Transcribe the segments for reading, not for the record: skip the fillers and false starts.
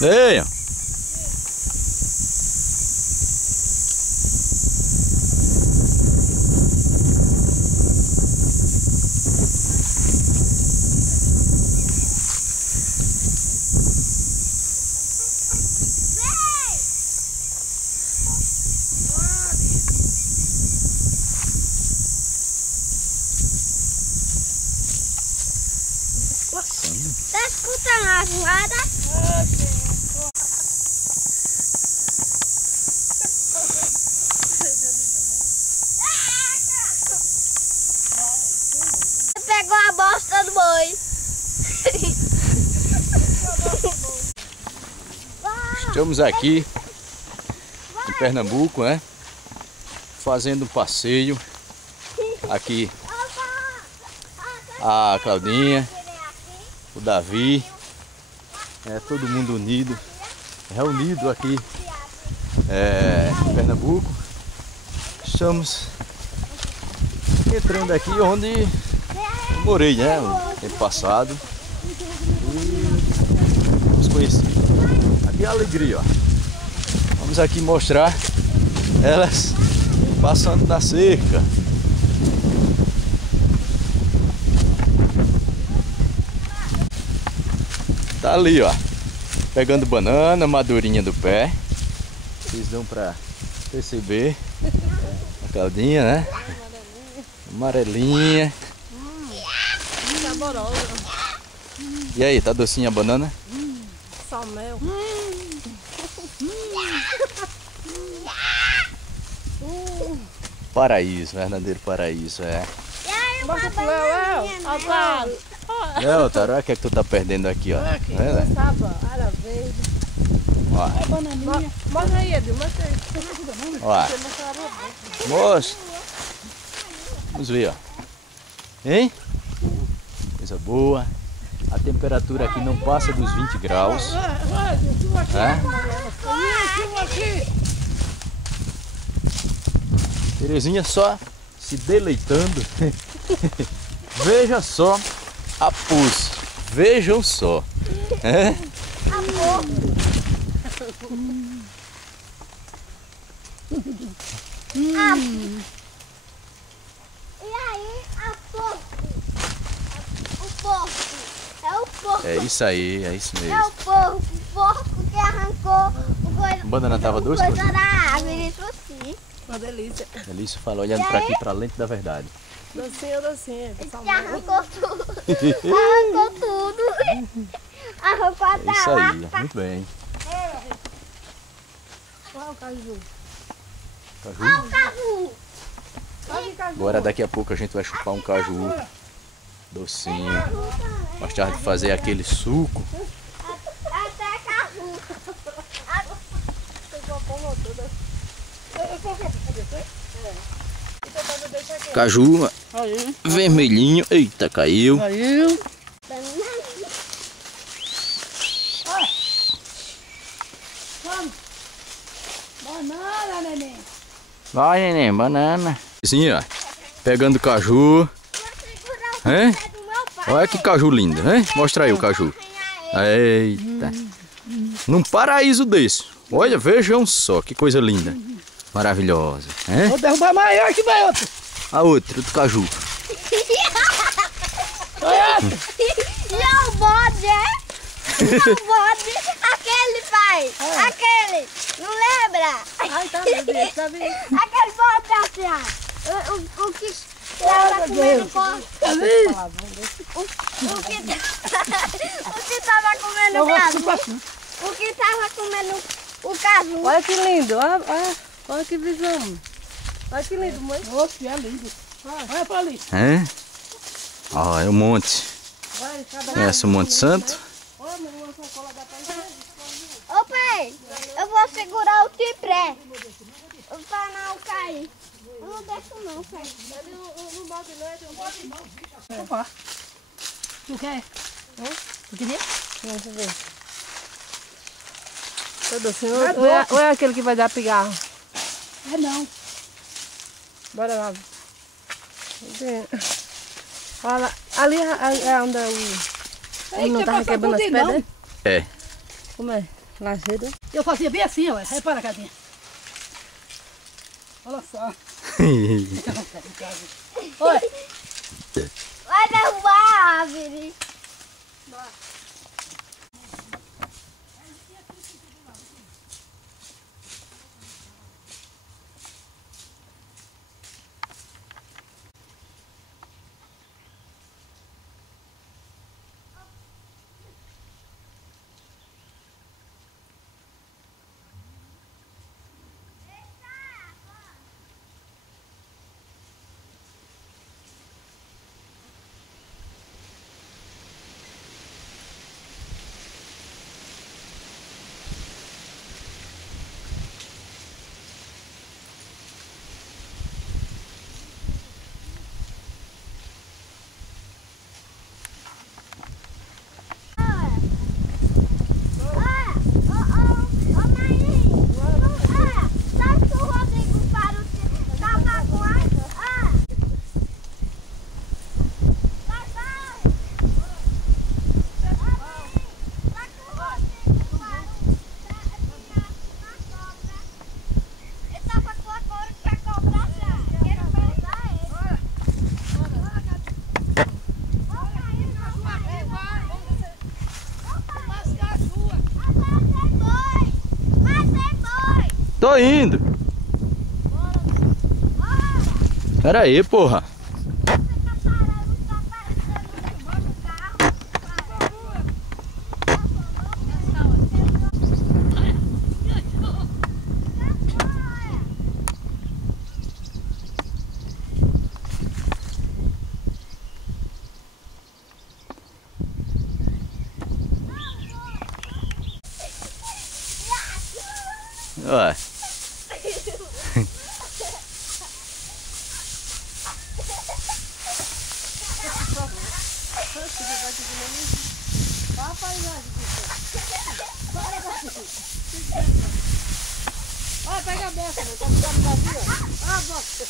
Leia. Tá escutando a zoada? Você pegou a bosta do boi. Estamos aqui em Pernambuco, né? Fazendo um passeio. Aqui a Claudinha, o Davi, todo mundo unido, reunido aqui em Pernambuco. Estamos entrando aqui onde eu morei, né? No tempo passado. E nos conheci. Aqui é a alegria, ó. Vamos aqui mostrar elas passando na cerca. Tá ali, ó, pegando banana, madurinha do pé. Vocês dão pra perceber. A Claudinha, né? Amarelinha. Saborosa. E aí, tá docinha a banana? Só mel. Paraíso, verdadeiro paraíso, é. E aí, Mostra pro Léo. Léo, Taro, olha o que é que tu tá perdendo aqui, ó. Aqui, Tá vendo? saba, área verde. Ó, Bananinha. Mostra aí, Edil, mostra aí. ó. Mostra. Vamos ver, ó. Hein? Coisa boa. A temperatura aqui não passa dos 20 graus. É? Terezinha só se deleitando. Veja só a pose. Vejam só. É? E aí, a porco? O porco. É o porco. É isso aí, é isso É mesmo. o porco. O porco que arrancou o coisa, A banana tava doce, coisa Claudinha? da árvore. Isso sim. Uma delícia. Elício fala olhando pra aqui, pra lente da verdade. Docinho, docinho. Só Que mel. arrancou tudo. Arrancou tudo. Arrancou a É isso aí, lata. muito bem. Olha o caju. Caju. Olha o caju. Olha o caju. Agora daqui a pouco a gente vai chupar um caju docinho. Mais tarde fazer aquele suco. Até caju. Pegou a porra toda. Caju Aí. vermelhinho. Eita, caiu. Caiu. Banana, neném. Vai, neném, banana. Sim, ó. Pegando caju. Hein? Olha que caju lindo, hein? Mostra aí o caju. Eita. Num paraíso desse. Olha, vejam só, que coisa linda. Maravilhosa. Hein? Vou derrubar maior que vai outro. A outra do caju. E o bode, é? E o bode? Aquele, pai. Aquele. Não lembra? Ai, tá vendo, tá vendo. Aquele bode assim, ó. O que tava comendo o Tá vendo? o que tava comendo o caju. O que tava comendo o caju. Olha que lindo, olha que visão. Olha que lindo, mãe. Nossa, é lindo. Olha pra ali. É? Ó, é o monte. Conhece o Monte Santo? Ô pai, eu vou segurar o cipré pra não cair. Eu não deixo não, pai. Opa. Tu quer? Tu queria? Deixa eu ver. Tá docinho. Ou é aquele que vai dar pigarro? É não. Bora lá. Olha lá. Ali é onde o... Ele não tava quebrando as pedras? É. Como é? Lajeiro. Eu fazia bem assim, ó. Repara, Cadinha. Olha só. Oi. Vai derrubar a árvore. Tô indo. Pera aí, porra. Ué. Olha, pega a bosta, tá ficando vazio. Olha a bosta.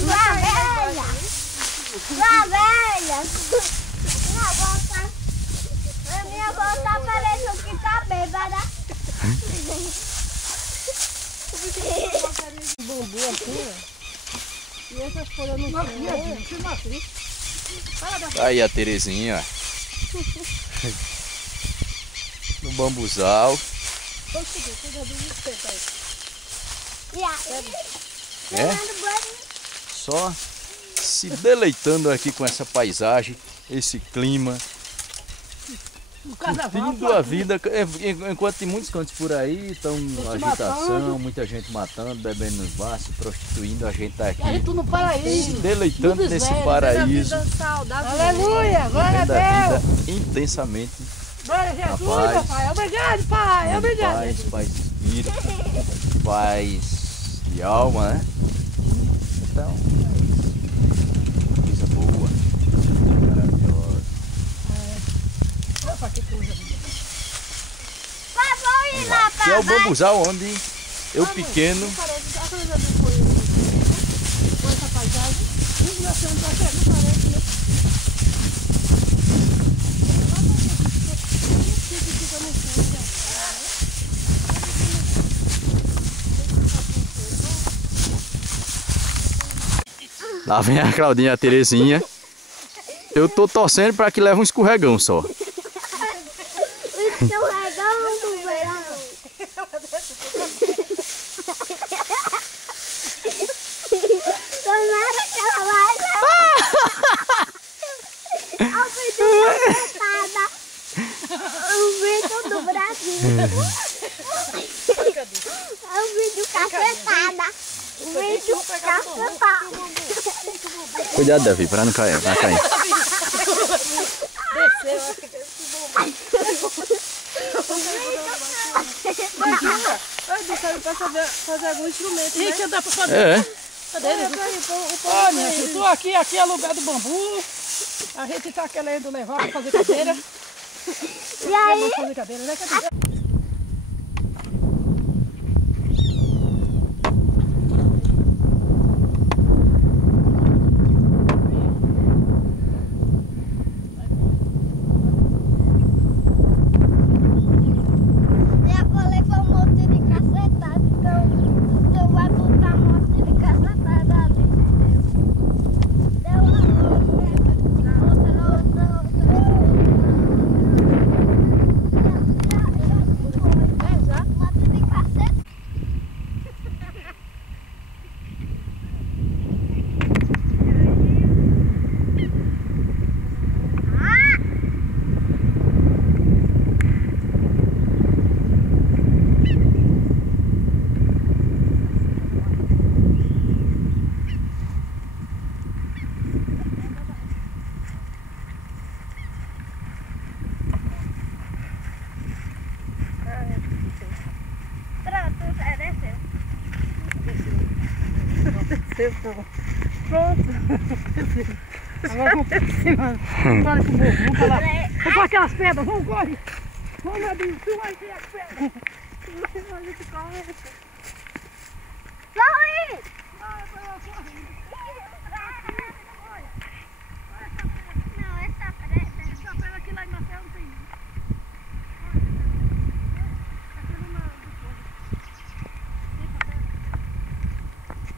Lá, velha! Lá, velha! Minha avó tá parecendo que tá bêbada. Bambu aqui, ó. E essas folhas não tem. Aí a Terezinha. No bambuzal. É? Só se deleitando aqui com essa paisagem, esse clima. Curtindo a vida, enquanto tem muitos cantos por aí, estão agitação, muita gente matando, bebendo nos bares, se prostituindo, a gente tá aqui no paraíso, se deleitando nesse paraíso. Aleluia, glória a Deus. Intensamente. Glória a Jesus, papai. Obrigado, pai. Obrigado. Paz de espírito, paz de alma, né? Então, coisa boa, maravilhosa. Opa, que coisa. Vamos ir lá, Que é o bambuzal onde eu pequeno. Parece, a coisa do coelho. Com essa paisagem. Não parece, né? Lá vem a Claudinha e a Terezinha. Eu tô torcendo para que leve um escorregão só. Escorregão do verão. Tomara que ela vai levar. O vídeo do Brasil. É o vídeo cacetada. O vídeo cacetada. Cuidado, Davi, para não cair. Vai cair. Pra fazer algum instrumento, né? Dá pra fazer. É. Ó, minha filha, tô aqui é o lugar do bambu. A gente tá querendo levar pra fazer cadeira. E aí? Fazer cadeira, né? tempo. Pronto. Agora vamos para cima. Bora que morro. Vamos para lá. Vamos para aquelas pedras. Vamos, corre. Vamos, Nadinho. Tu vai ver as pedras. A gente corre. Corre! Não, essa pedra. Essa pedra aqui lá em Marcelo não tem.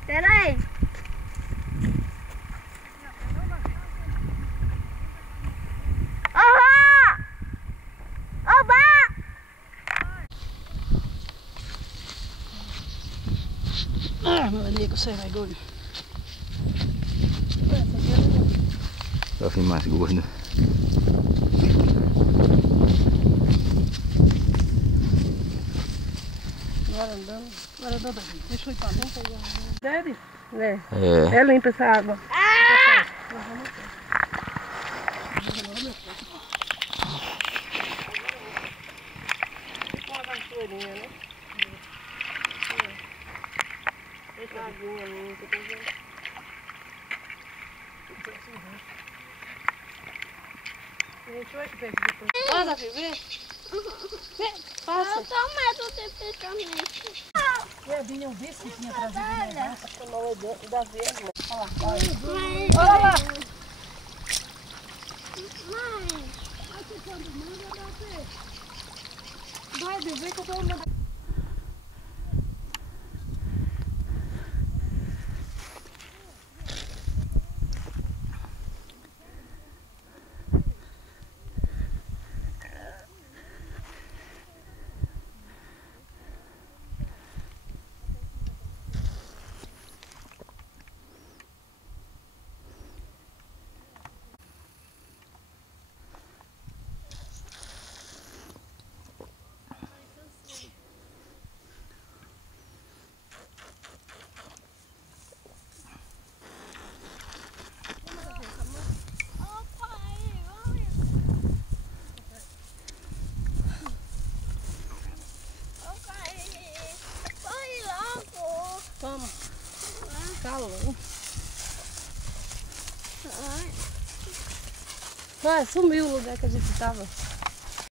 Espera aí. Oba! Oba! Ah, meu amigo, sem vergonha. Pra vir mais gordo. Agora andando. Agora andando aqui. Deixa eu ir para dentro. Sério? É. É. É limpa essa água. Olha, vem. Passa. Eu tô medo de ficar nisso. Vinha um desse que tinha trazido um negócio. Tomou da verde. Olha lá. Mãe. Olha lá. Mãe. Aqui quando manda, vai beber que eu tô mandando. Toma. Calor. Vai, sumiu o lugar que a gente tava.